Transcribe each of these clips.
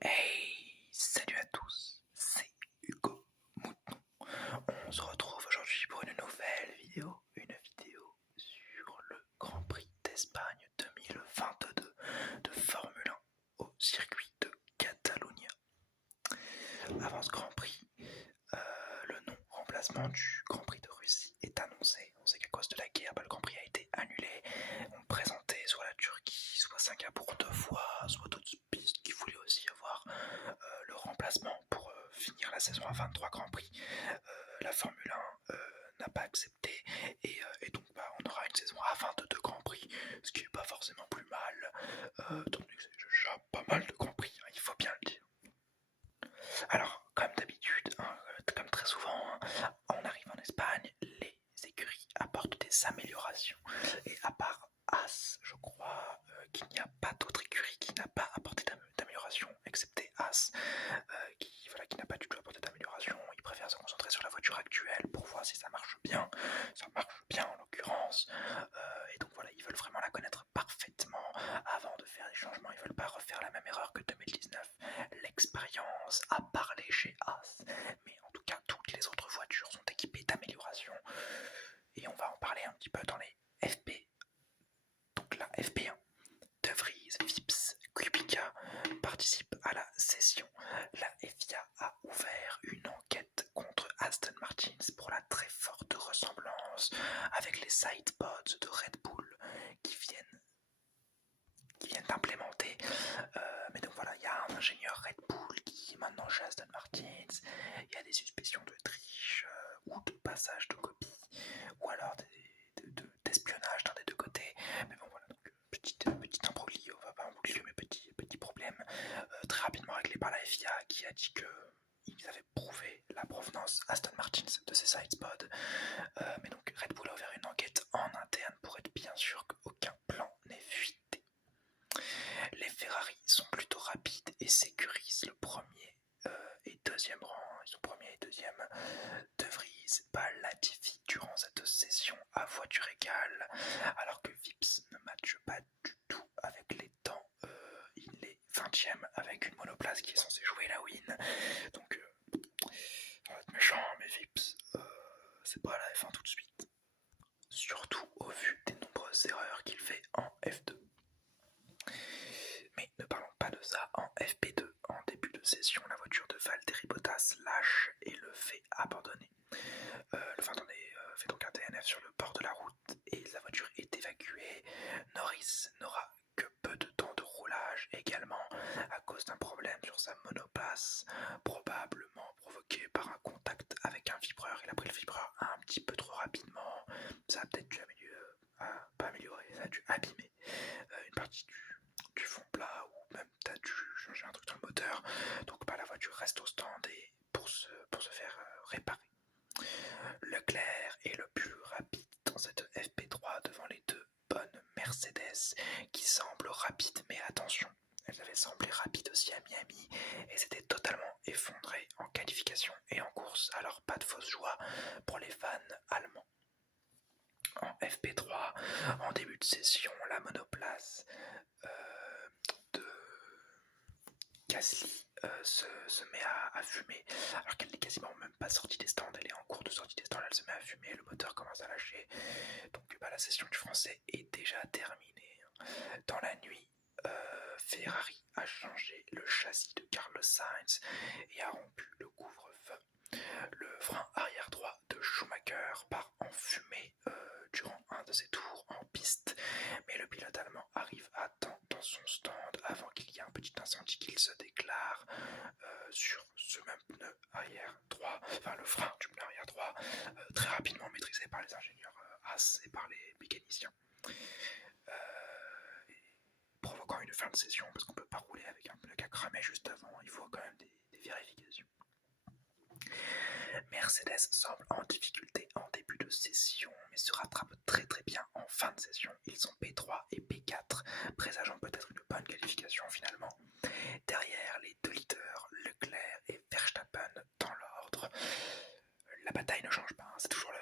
Hey, salut à tous, c'est Hugo Mouton. On se retrouve aujourd'hui pour une vidéo sur le Grand Prix d'Espagne 2022 de Formule 1 au circuit de Catalunya. Avant ce Grand Prix, le non-remplacement du Grand Prix de Russie est annoncé. On sait qu'à cause de la guerre, le Grand Prix a été annulé. On présentait soit la Turquie, soit Singapour 2 fois, soit d'autres pistes qui voulaient aussi avoir le remplacement pour finir la saison à 23 Grands Prix. La Formule 1 n'a pas accepté et donc on aura une saison à 22 Grands Prix, ce qui n'est pas forcément plus mal, étant donné que c'est déjà pas mal de Grands Prix, il faut bien le dire. Alors, comme d'habitude, comme très souvent, on arrive en Espagne, les écuries apportent des améliorations. Et à part As, je crois qu'il n'y a pas d'autre écurie qui n'a pas apporté d'amélioration, excepté As, qui n'a pas du tout apporté d'amélioration. Ils préfèrent se concentrer sur la voiture actuelle pour voir si ça marche bien. Ça marche bien en l'occurrence. Et donc voilà, ils veulent vraiment la connaître parfaitement avant de faire des changements. Ils veulent pas refaire la même erreur que 2019. L'expérience a parlé chez As, mais en tout cas toutes les autres voitures sont équipées d'améliorations. Et on va en parler un petit peu dans les FP. Donc la FP1, De Vries, Vips, Kubica participent à la session. La FIA a ouvert une enquête contre Aston Martin pour la très forte ressemblance avec les sidepods de Red Bull qui viennent d'implémenter. Mais donc voilà, il y a un ingénieur Red Bull qui est maintenant chez Aston Martin. Il y a des suspicions de triche ou de passage de copie, ou alors d'espionnage d'un des deux côtés. Mais bon voilà, donc petit imbroglio, enfin pas imbroglio mais petit problème, très rapidement réglé par la FIA qui a dit que ils avaient prouvé la provenance Aston Martin de ces sidepods. Mais donc Red Bull a ouvert une enquête en interne pour être bien sûr qu'aucun plan n'est fuité. Les Ferrari sont plutôt rapides et sécurisent le premier et deuxième rang. Ils sont premier et deuxième. De Vries bat Latifi durant cette session à voiture égale, alors que Vips ne matche pas du tout avec les temps. Il est 20ème avec une monoplace qui est censée jouer la win. Donc, ça va être méchant, mais Vips, c'est pas la F1 tout de suite. Surtout au vu des nombreuses erreurs qu'il fait en F2. Mais ne parlons pas de ça en FP2. En début de session, la voiture de Valtteri Bottas lâche et le fait abandonner. Le Finlandais fait donc un DNF sur le bord de la route et la voiture est évacuée. Norris n'aura que peu de temps de roulage également à cause d'un problème sur sa monoplace, probablement provoqué par un contact avec un vibreur. Il a pris le vibreur un petit peu trop rapidement. Ça a peut-être dû pas améliorer, ça a dû abîmer une partie du fond plat, ou même t'as dû changer un truc dans le moteur. Donc la voiture reste au stand et pour se faire réparer. Leclerc est le plus rapide dans cette FP3 devant les deux bonnes Mercedes qui semblent rapides, mais attention, elles avaient semblé rapides aussi à Miami et s'étaient totalement effondrées en qualification et en course, alors pas de fausse joie pour les fans allemands. En FP3, en début de session, la monoplace de Gasly se met à fumer, alors qu'elle n'est quasiment même pas sortie des stands, elle est en cours de sortie des stands, elle se met à fumer, le moteur commence à lâcher, donc la session du français est déjà terminée. Dans la nuit, Ferrari a changé le châssis de Carlos Sainz et a rompu le couvre-feu. Le frein arrière droit de Schumacher part en fumée durant un de ses tours en piste, mais le pilote allemand arrive à temps dans son stand avant qu'il y ait un petit incendie qu'il se déclare sur ce même pneu arrière droit, enfin le frein du pneu arrière droit, très rapidement maîtrisé par les ingénieurs As et par les mécaniciens, provoquant une fin de session parce qu'on ne peut pas rouler avec un pneu qui a cramé juste avant, il faut quand même des vérifications. Mercedes semble en difficulté en début de session, mais se rattrape très bien en fin de session. Ils sont P3 et P4, présageant peut-être une bonne qualification finalement. Derrière, les deux leaders, Leclerc et Verstappen dans l'ordre. La bataille ne change pas, c'est toujours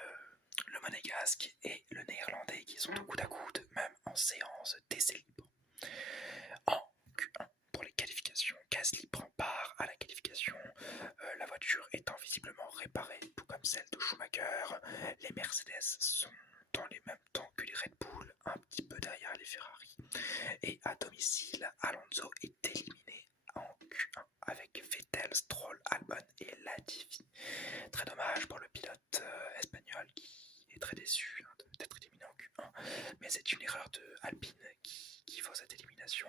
le monégasque et le néerlandais qui sont au coude à coude, même en séance d'essai libre. En Q1, pour les qualifications, Gasly prend Vettel, Stroll, Albon et Latifi. Très dommage pour le pilote espagnol qui est très déçu d'être éliminé en Q1, mais c'est une erreur de Alpine qui vaut cette élimination.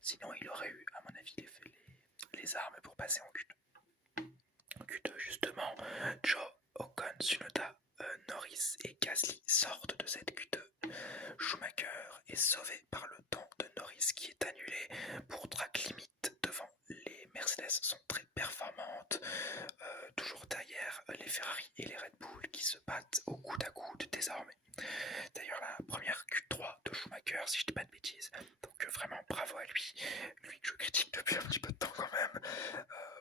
Sinon, il aurait eu, à mon avis, les armes pour passer en Q2. En Q2, justement, Joe, Ocon, Tsunoda, Norris et Gasly sortent de cette Q2. Schumacher est sauvé par le temps de Norris qui est annulé pour track limite devant. Les Mercedes sont très performantes, toujours derrière les Ferrari et les Red Bull qui se battent au coude à coude désormais. D'ailleurs la première Q3 de Schumacher, si je dis pas de bêtises, donc vraiment bravo à lui que je critique depuis un petit peu de temps quand même,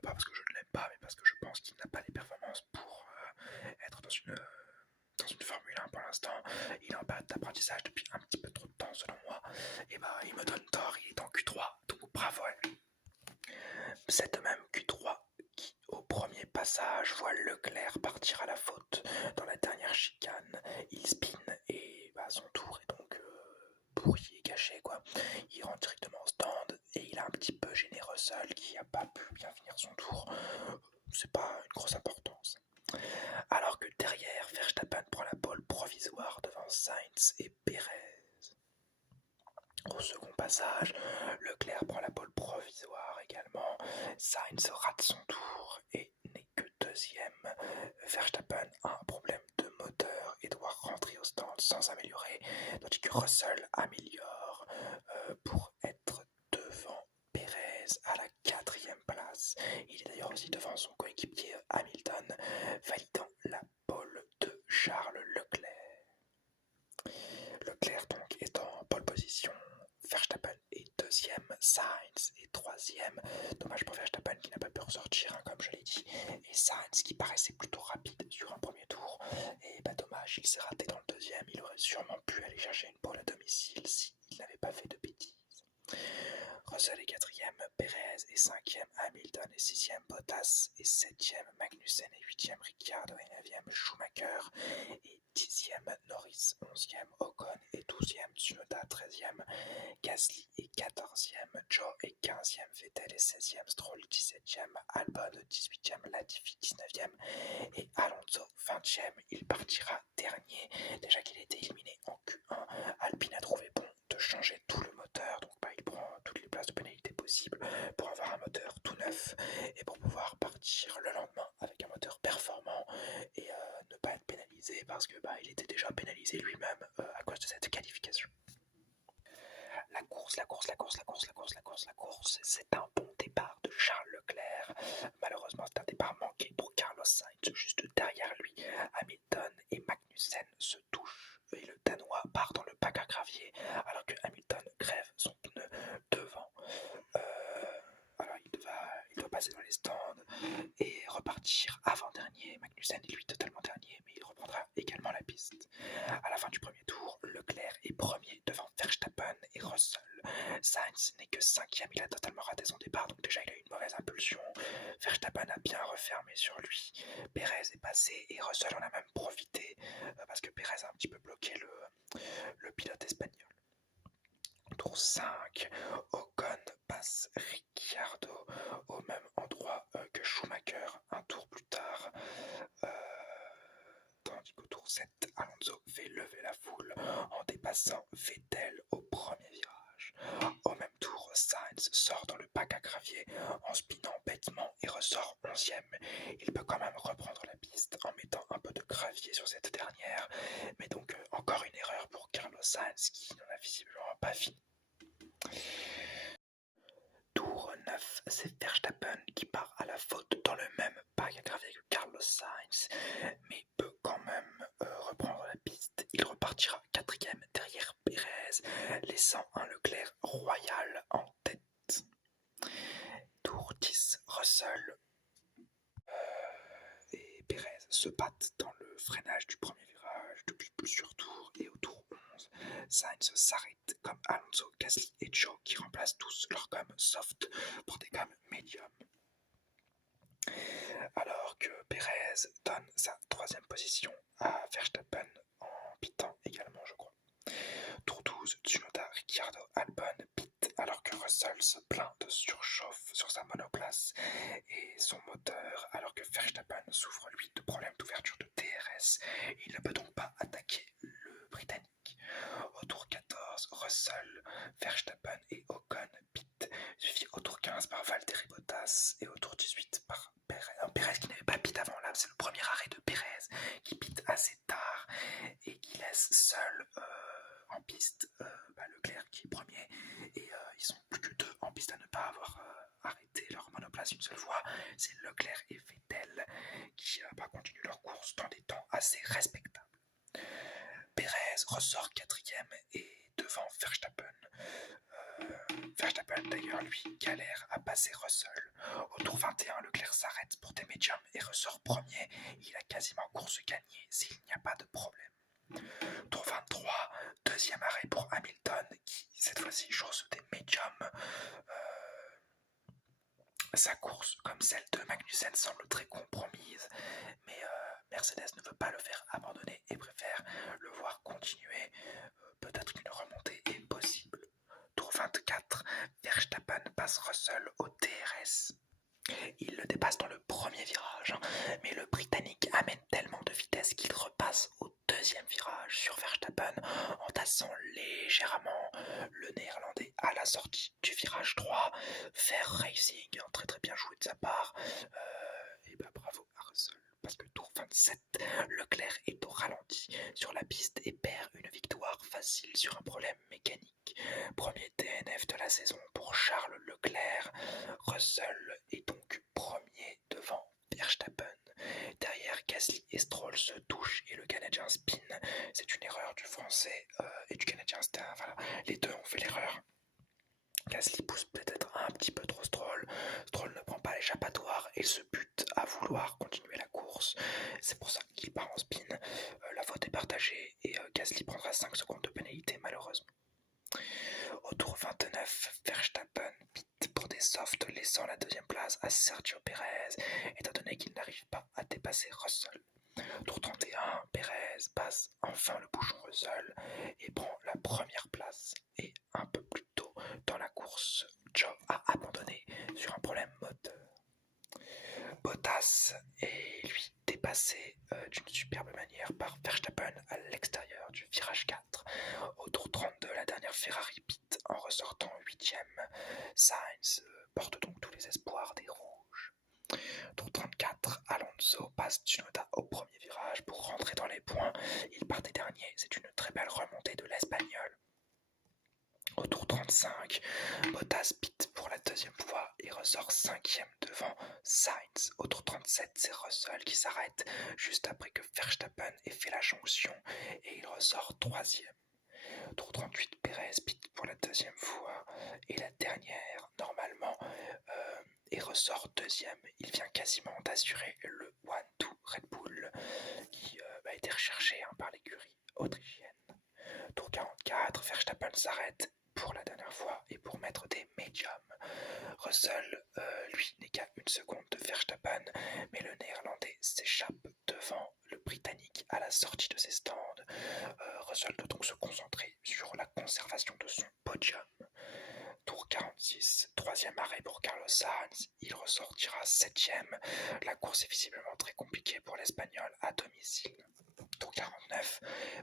pas parce que je ne l'aime pas mais parce que je pense qu'il n'a pas les performances pour être dans une Formule 1 pour l'instant. Il est en période d'apprentissage depuis un petit peu trop de temps selon moi, et il me donne tort, il est en Q3, donc bravo à lui. Cette même Q3 qui au premier passage voit Leclerc partir à la faute dans la dernière chicane, il spin et son tour est donc pourri et gâché quoi. Il rentre directement au stand et il a un petit peu gêné Russell qui n'a pas pu bien finir son tour. C'est pas une grosse importance. Alors que derrière, Verstappen prend la pole provisoire devant Sainz et Perez. Au second passage, Leclerc prend la pole provisoire également. Sainz rate son tour et n'est que deuxième. Verstappen a un problème de moteur et doit rentrer au stand sans améliorer, tandis que Russell améliore pour être devant Perez à la 4e place. Il est d'ailleurs aussi devant son coéquipier Hamilton, validant la pole de Charles Leclerc. Leclerc donc est en pole position, Verstappen est deuxième, Sainz est troisième. Dommage pour Verstappen qui n'a pas pu ressortir, comme je l'ai dit, et Sainz qui paraissait plutôt rapide sur un premier tour. Et dommage, il s'est raté dans le deuxième. Il aurait sûrement pu aller chercher une pole à domicile s'il n'avait pas fait de bêtises. Russell est 4e, Perez est 5e, Hamilton est 6e, Bottas est 7e, Magnussen est 8e, Ricciardo est 9e, Schumacher est 10e, Norris 11e, Ocon est 12e, Tsunoda 13e, Gasly est 14e, Joe est 15e, Vettel est 16e, Stroll 17e, Albon 18e, Latifi 19e et Alonso 20e. Il partira dernier, déjà qu'il a été éliminé en Q1. Alpine a trouvé bon de changer tout le moteur, donc il prend toutes les places de pénalité possibles pour avoir un moteur tout neuf et pour pouvoir partir le lendemain avec un moteur performant et ne pas être pénalisé parce que il était déjà pénalisé lui-même à cause de cette qualification. La course, c'est un bon départ de Charles Leclerc. Malheureusement, c'est un départ manqué pour Carlos Sainz. Juste derrière lui, Hamilton et Magnussen se touchent et le Danois part dans le bac à gravier alors que Hamilton crève son pneu devant. Alors il doit passer dans les stands et repartir avant-dernier. Magnussen est lui totalement dernier, mais il reprendra également la piste. À la fin du premier tour, Leclerc est premier devant Verstappen et Russell. Sainz n'est que 5e, il a totalement raté son départ, donc déjà il a eu une mauvaise impulsion. Verstappen a bien refermé sur lui. Perez est passé et Russell en a même profité parce que Perez a un petit peu bloqué le pilote espagnol. Tour 5, Ocon passe Ricciardo au même endroit que Schumacher un tour plus tard. Tandis qu'au tour 7, Alonso fait lever la foule en dépassant Vettel au premier virage. Au même tour, Sainz sort dans le bac à gravier en spinant bêtement et ressort 11e. Il peut quand même reprendre la piste en mettant un peu de gravier sur cette dernière, mais donc encore une erreur pour Carlos Sainz qui n'en a visiblement pas fini. Tour 9, c'est Verstappen qui part à la faute dans le même bac à gravier que Carlos Sainz, mais peut quand même reprendre la piste. Il repartira 4e derrière Perez, laissant un Leclerc royal en tête. Tour 10, Russell et Perez se battent dans le freinage du premier virage depuis plusieurs tours et au tour 11, Sainz s'arrête comme Alonso, Gasly et Joe qui remplacent tous leurs gommes soft pour des gommes medium. Alors que Perez donne sa 3e position à Verstappen en pitant également je crois. Tour 12, Tsunoda, Ricciardo, Albon pit alors que Russell se plaint de surchauffe sur sa monoplace et son moteur, alors que Verstappen souffre lui de problèmes d'ouverture de DRS. Il ne peut donc pas attaquer le Britannique. Au tour 14, Russell, Verstappen et Ocon pitent, suivi au tour 15 par Valtteri Bottas et au tour 18 par Perez. Perez qui n'avait pas pit avant, là c'est le premier arrêt de Perez qui pite assez tard et qui laisse seul en piste Leclerc qui est premier et ils sont plus que deux en piste à ne pas avoir arrêté leur monoplace une seule fois. C'est Leclerc et Vettel qui continuent leur course dans des temps assez respectables. Perez ressort quatrième et devant Verstappen. Verstappen d'ailleurs lui galère à passer Russell. Au tour 21, Leclerc s'arrête pour des médiums et ressort premier. Il a quasiment course gagnée s'il n'y a pas de problème. Tour 23, deuxième arrêt pour Hamilton qui cette fois-ci chose des médiums. Sa course, comme celle de Magnussen, semble très compromise, mais Mercedes ne veut pas le faire abandonner et préfère le voir continuer. Peut-être qu'une remontée est possible. Tour 24, Verstappen passe Russell au DRS. Il le dépasse dans le premier virage, mais le Britannique amène tellement de vitesse qu'il repasse au deuxième virage sur Verstappen en tassant légèrement le Néerlandais à la sortie du virage 3. Fair racing, très très bien joué de sa part. Et bravo à Russell, parce que tour 27, Leclerc est au ralenti sur la piste et perd une victoire facile sur un problème mécanique. Premier DNF de la saison pour Charles Leclerc. Russell est donc premier devant Verstappen. Derrière, Gasly et Stroll se touchent et le Canadien spin. C'est une erreur du français et du Canadien. Voilà, les deux ont fait l'erreur. Gasly pousse peut-être un petit peu trop Stroll. Stroll ne prend pas l'échappatoire et se bute à vouloir continuer la course. C'est pour ça qu'il part en spin. La faute est partagée et Gasly prendra 5 secondes de pénalité malheureusement. Au tour 29, Verstappen pite pour des softs, laissant la deuxième place à Sergio Perez, étant donné qu'il n'arrive pas à dépasser Russell. Tour 31, Perez passe enfin le bouchon Russell et prend la première place. Et un peu plus tôt dans la course, Joe a abandonné sur un problème moteur. Bottas est lui dépassé d'une superbe manière par Verstappen à l'extérieur du virage 4. Au tour 32, la dernière Ferrari pite en ressortant 8ème. Sainz porte donc tous les espoirs des rouges. Tour 34, Alonso passe Tsunoda au premier virage pour rentrer dans les points. Il partait dernier, c'est une très belle remontée de l'Espagnol. Au tour 35, Bottas pite pour la deuxième fois et ressort 5ème devant Sainz. Au tour 37, c'est Russell qui s'arrête juste après que Verstappen ait fait la jonction et il ressort 3ème. Tour 38, Perez pite pour la deuxième fois et la dernière normalement et ressort 2ème. Il vient quasiment d'assurer le 1-2 Red Bull qui a été recherché par l'écurie autrichienne. Tour 44, Verstappen s'arrête pour la dernière fois et pour mettre des médiums. Russell, lui, n'est qu'à une seconde de Verstappen, mais le Néerlandais s'échappe devant le Britannique à la sortie de ses stands. Russell doit donc se concentrer sur la conservation de son podium. Tour 46, troisième arrêt pour Carlos Sainz, il ressortira 7ème. La course est visiblement très compliquée pour l'Espagnol à domicile. Tour 49,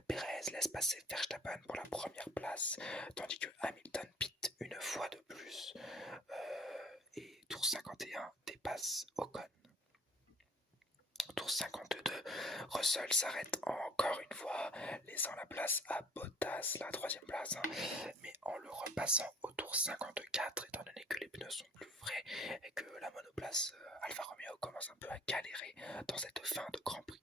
Perez laisse passer Verstappen pour la première place, tandis que Hamilton pite une fois de plus. Et tour 51 dépasse Ocon. Tour 52, Russell s'arrête encore une fois, laissant la place à Bottas, la troisième place, mais en le repassant au tour 54, étant donné que les pneus sont plus frais et que la monoplace Alfa Romeo commence un peu à galérer dans cette fin de Grand Prix.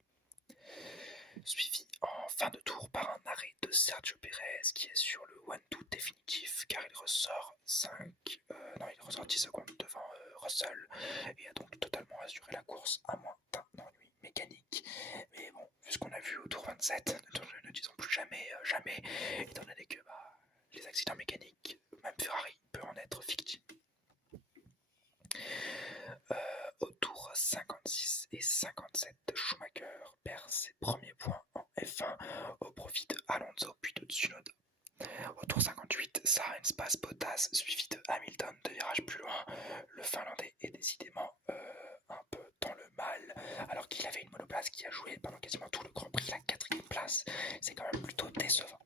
Suivi en fin de tour par un arrêt de Sergio Perez qui est sur le 1-2 définitif car il ressort 10 secondes devant Russell et a donc totalement assuré la course à moins d'un ennui mécanique. Mais bon, vu ce qu'on a vu au tour 27, ne disons plus jamais, étant donné que les accidents mécaniques, même Ferrari peut en être victime. Au tour 56 et 57, Schumacher perd ses premiers points en F1 au profit de Alonso puis de Tsunoda. Au tour 58, Sainz Sainz passe Bottas, suivi de Hamilton. 2 virages plus loin, le Finlandais est décidément un peu dans le mal, alors qu'il avait une monoplace qui a joué pendant quasiment tout le Grand Prix la 4e place. C'est quand même plutôt décevant.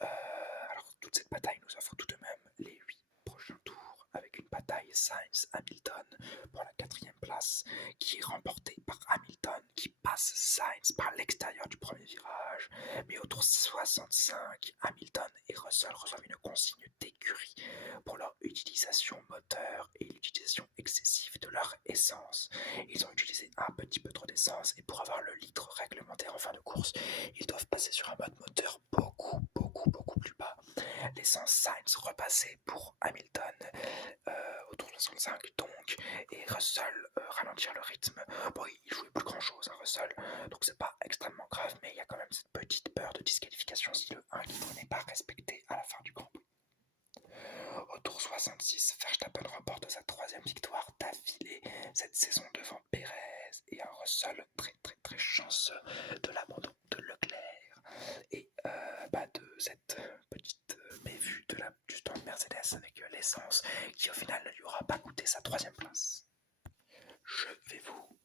Alors toute cette bataille nous offre tout de même les 8 prochains tours, avec une bataille Sainz-Hamilton pour la 4e place, qui est remportée par Hamilton, qui passe Sainz par l'extérieur du premier virage, mais au tour 65, Hamilton et Russell reçoivent une consigne d'écurie pour leur utilisation moteur et l'utilisation excessive de leur essence. Ils ont utilisé un petit peu trop d'essence, et pour avoir le litre réglementaire en fin de course, ils doivent passer sur un mode moteur beaucoup plus bas. L'essence Sainz repassait pour Hamilton au tour 65 donc, et Russell ralentir le rythme. Bon, il jouait plus grand chose, hein, Russell, donc c'est pas extrêmement grave, mais il y a quand même cette petite peur de disqualification si le 1 litre n'est pas respecté à la fin du Grand Prix. Au tour 66, Verstappen remporte sa 3e victoire d'affilée cette saison devant Pérez et un Russell très chanceux de l'abandon de Leclerc et de cette petite bévue du stand Mercedes avec l'essence qui au final ne lui aura pas coûté sa 3e place. Je vais vous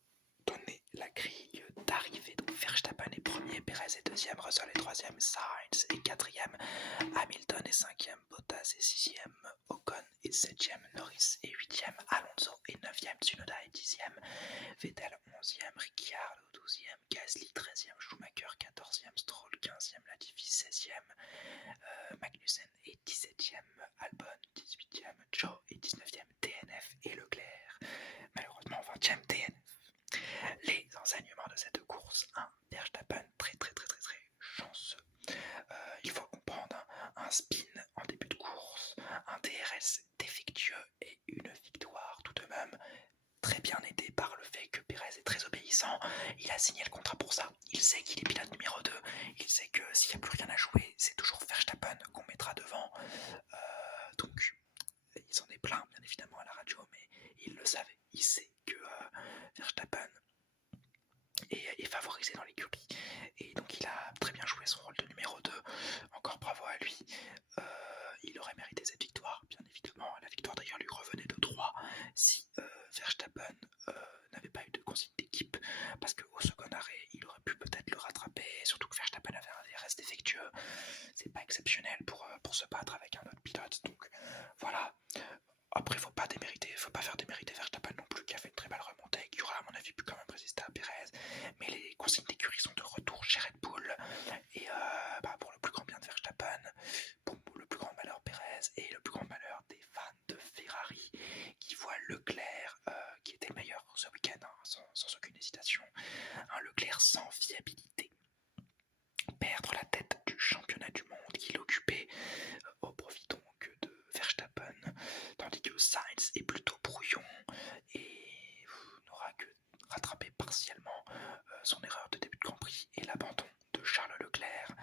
donner la grille d'arrivée. Donc Verstappen est premier, Pérez est 2e, Russell est 3e, Sainz est 4e, Hamilton est 5e, Bottas est 6e, Ocon est 7e, Norris est 8e, Alonso est 9e, Tsunoda est 10e, Vettel 11e, Ricciardo 12e, Gasly 13e, Schumacher 14e, Stroll 15e, Latifi 16e, Magnussen est 17e, Albon 18e, Zhou est 19e, DNF et Leclerc malheureusement 20e DNF. Les enseignements de cette course, un Verstappen très chanceux. Il faut comprendre un spin en début de course, un DRS défectueux et une victoire tout de même très bien aidé par le fait que Pérez est très obéissant. Il a signé le contrat pour ça. Il sait qu'il est pilote numéro 2. Il sait que s'il n'y a plus rien à jouer, c'est toujours Verstappen qu'on mettra devant. Donc, il s'en est plaint bien évidemment à la radio, mais il le savait. Il sait que Verstappen est favorisé dans l'écurie. Et donc il a très bien joué son rôle de numéro 2. Encore bravo à lui. Il aurait mérité cette victoire, bien évidemment. La victoire d'ailleurs lui revenait de droit si Verstappen n'avait pas eu de consigne d'équipe, parce qu'au second arrêt, il aurait pu peut-être le rattraper, surtout que Verstappen avait un DRS défectueux. C'est pas exceptionnel pour se battre avec un autre pilote. Donc voilà. Après, faut pas faire démériter Verstappen non plus, qui a fait une très belle remontée, qui aura à mon avis pu quand même résister à Pérez. Mais les consignes d'écurie sont de retour chez Red Bull. Et pour le plus grand bien de Verstappen, pour le plus grand malheur Pérez, et le plus grand malheur des fans de Ferrari, qui voient Leclerc, qui était le meilleur ce week-end, hein, sans aucune hésitation, un Leclerc sans fiabilité, perdre la tête du championnat du monde qu'il occupait au profit donc de Verstappen, tandis que Sainz est plutôt brouillon et n'aura que rattrapé partiellement son erreur de début de Grand Prix et l'abandon de Charles Leclerc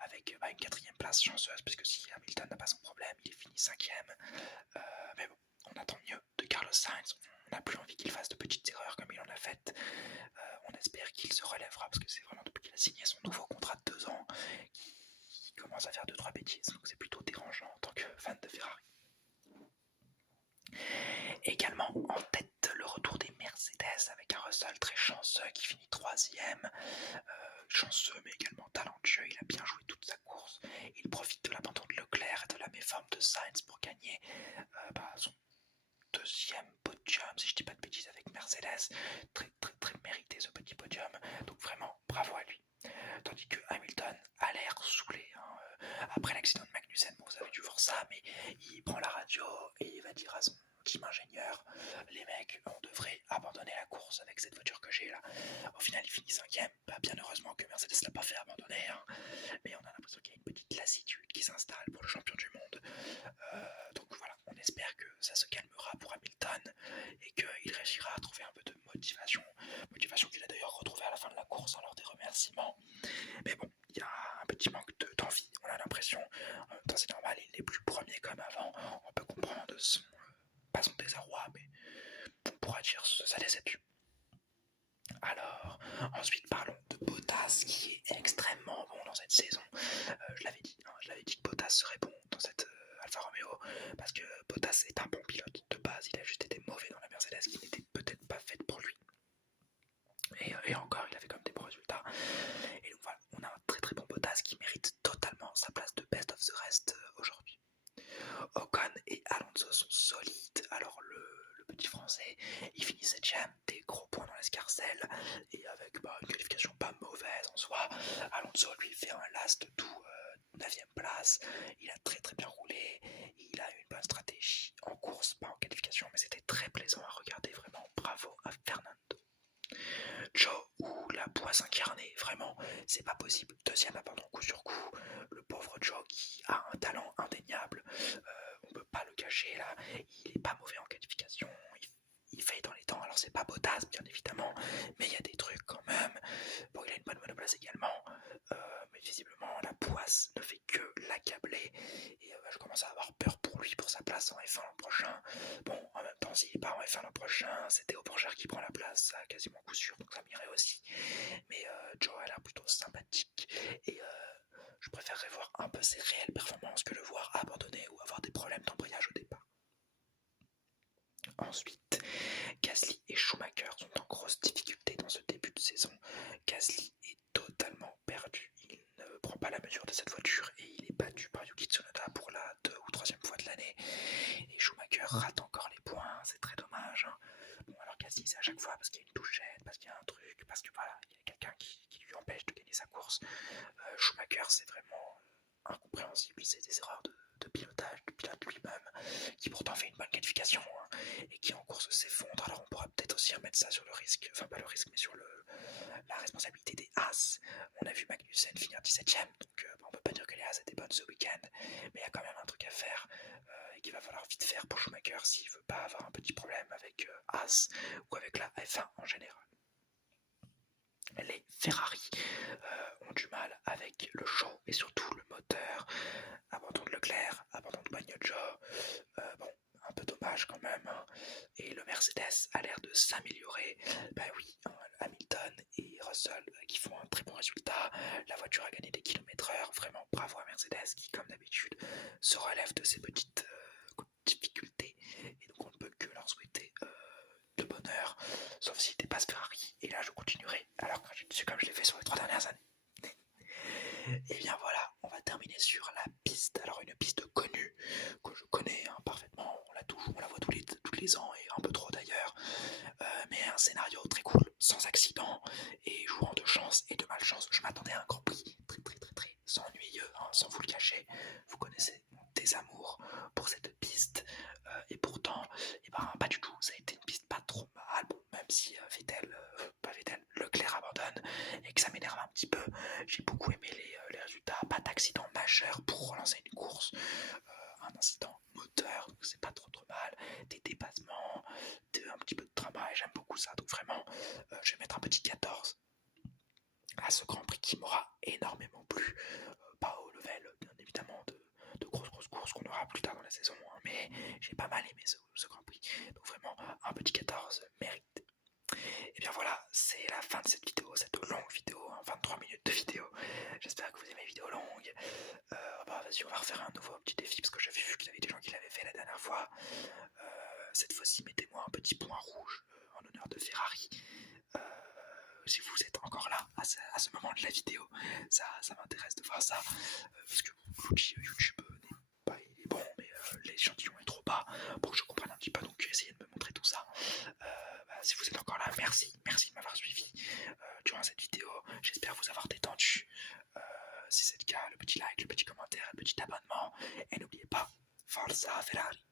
avec une 4e place chanceuse, puisque si Hamilton n'a pas son problème, il est fini 5e. Mais bon, on attend mieux de Carlos Sainz. On n'a plus envie qu'il fasse de petites erreurs comme il en a faites. On espère qu'il se relèvera, parce que c'est vraiment depuis qu'il a signé son nouveau contrat de 2 ans qu'il commence à faire 2-3 bêtises, donc c'est plutôt dérangeant en tant que fan de Ferrari. Également en tête, le retour des Mercedes avec un Russell très chanceux qui finit 3e. Chanceux mais également talentueux, il a bien joué toute sa course. Il profite de l'abandon de Leclerc et de la méforme de Sainz pour gagner son 2e podium, si je dis pas de bêtises, avec Mercedes. Très mérité ce petit podium, donc vraiment bravo à lui. Tandis que Hamilton a l'air saoulé, hein. Après l'accident de Magnussen, bon, vous avez dû voir ça, mais il prend la radio et il va dire à son team ingénieur: les mecs, on devrait abandonner la course avec cette voiture que j'ai là. Au final, il finit 5e. Bien heureusement que Mercedes l'a pas fait abandonner, hein. Mais on a l'impression qu'il y a une petite lassitude qui s'installe pour le champion du monde. Donc voilà, on espère que ça se calmera pour Hamilton et qu'il réussira à trouver un peu de motivation qu'il a d'ailleurs retrouvée à la fin de la course lors des remerciements. Mais bon, il y a un petit manque d'envie, on a l'impression. En même temps, c'est normal, il n'est plus premier comme avant. On peut comprendre pas son désarroi, mais on pourra dire sa déception. Alors, ensuite parlons de Bottas, qui est extrêmement bon dans cette saison. Je l'avais dit que Bottas serait bon Alfa Romeo, parce que Bottas est un bon pilote de base, il a juste été mauvais dans la Mercedes qui n'était peut-être pas faite pour lui. Et encore, il avait quand même des bons résultats. Et donc voilà, on a un très très bon Bottas qui mérite totalement sa place de best of the rest aujourd'hui. Ocon et Alonso sont solides. Alors le petit français, il finit 7ème, des gros points dans l'escarcelle, et avec une qualification pas mauvaise en soi. Alonso lui fait un last tout 9ème place, il a très très bien roulé, il a une bonne stratégie en course, pas en qualification, mais c'était très plaisant à regarder, vraiment bravo à Fernando. Joe, ou la poisse incarnée, vraiment, c'est pas possible. Deuxième abandon coup sur coup, le pauvre Joe qui a un talent indéniable, on peut pas le cacher là, il est pas mauvais en qualification, il fait dans les temps, alors c'est pas Bottas bien évidemment, mais il y a des trucs quand même. Bon, il a une bonne monoplace également, mais visiblement la poisse ne fait que l'accabler, et je commence à avoir peur pour lui, pour sa place en F1 l'an prochain. Bon, en même temps, s'il n'est pas en F1 l'an prochain, c'est Théo Pourchaire qui prend la place, ça, quasiment coup sûr, donc ça m'irait aussi. Mais Joe a l'air plutôt sympathique, et je préférerais voir un peu ses réelles performances que le voir abandonner ou avoir des problèmes d'embrayage au départ. Ensuite, Gasly et Schumacher sont en grosse difficulté dans ce début de saison. Gasly est totalement perdu, il ne prend pas la mesure de cette voiture et il est battu par Yuki Tsunoda pour la 2e ou 3e fois de l'année. Et Schumacher rate encore les points, c'est très dommage. Bon, alors Gasly c'est à chaque fois parce qu'il y a une touchette, parce qu'il y a un truc, parce que voilà, il y a quelqu'un qui lui empêche de gagner sa course. Schumacher c'est vraiment incompréhensible, c'est des erreurs de pilotage du pilote lui-même, qui pourtant fait une bonne qualification, hein, et qui en course s'effondre. Alors on pourra peut-être aussi remettre ça sur le risque, enfin pas le risque, mais sur la responsabilité des As. On a vu Magnussen finir 17ème, donc on peut pas dire que les As étaient bonnes ce week-end, mais il y a quand même un truc à faire, et qu'il va falloir vite faire pour Schumacher s'il veut pas avoir un petit problème avec As, ou avec la F1 en général. Les Ferrari ont du mal avec le show et surtout le moteur. Abandon de Leclerc, abandon de Bagnojo, bon, un peu dommage quand même, hein. Et le Mercedes a l'air de s'améliorer. Bah oui, hein, Hamilton et Russell qui font un très bon résultat. La voiture a gagné des km/h. Vraiment bravo à Mercedes qui, comme d'habitude, se relève de ces petites difficultés. Et donc on ne peut que leur souhaiter de bonheur, sauf s'ils dépassent Ferrari. Et là je continuerai, alors que c'est comme je l'ai fait sur les 3 dernières années. Et bien voilà, on va terminer sur la piste. Alors une piste connue, que je connais parfaitement, on la voit tous les ans, et un peu trop d'ailleurs, mais un scénario très cool, sans accident, et jouant de chance et de malchance. Je m'attendais à un Grand Prix très ennuyeux, hein, sans vous le cacher. Vous connaissez mon désamour pour cette piste, et pourtant, pas du tout. Ça a été une piste pas trop mal, bon, même si Leclerc abandonne, et que ça m'énerve un petit peu. J'ai beaucoup aimé les résultats, pas d'accident majeur pour relancer une course, un incident moteur, donc c'est pas trop mal, des dépassements, un petit peu de travail, j'aime beaucoup ça, donc vraiment je vais mettre un petit 14 à ce Grand Prix qui m'aura énormément plu, pas au level bien évidemment de grosses courses qu'on aura plus tard dans la saison, hein, mais j'ai pas mal aimé ce Grand Prix, donc vraiment un petit 14 mérité. Et bien voilà, c'est la fin de cette vidéo, cette longue vidéo, 23 minutes de vidéo. J'espère que vous aimez les vidéos longues. Vas-y, on va refaire un nouveau petit défi parce que j'avais vu qu'il y avait des gens qui l'avaient fait la dernière fois. Cette fois-ci, mettez-moi un petit point rouge en honneur de Ferrari. Si vous êtes encore là à ce moment de la vidéo, ça m'intéresse de voir ça, parce que l'outil YouTube il est bon, mais l'échantillon est trop bas pour que je comprenne un petit peu, donc essayez de me montrer tout ça. Si vous êtes encore là, merci de m'avoir suivi durant cette vidéo, j'espère vous avoir détendu. Si c'est le cas, le petit like, le petit commentaire, le petit abonnement, et n'oubliez pas, Forza Ferrari.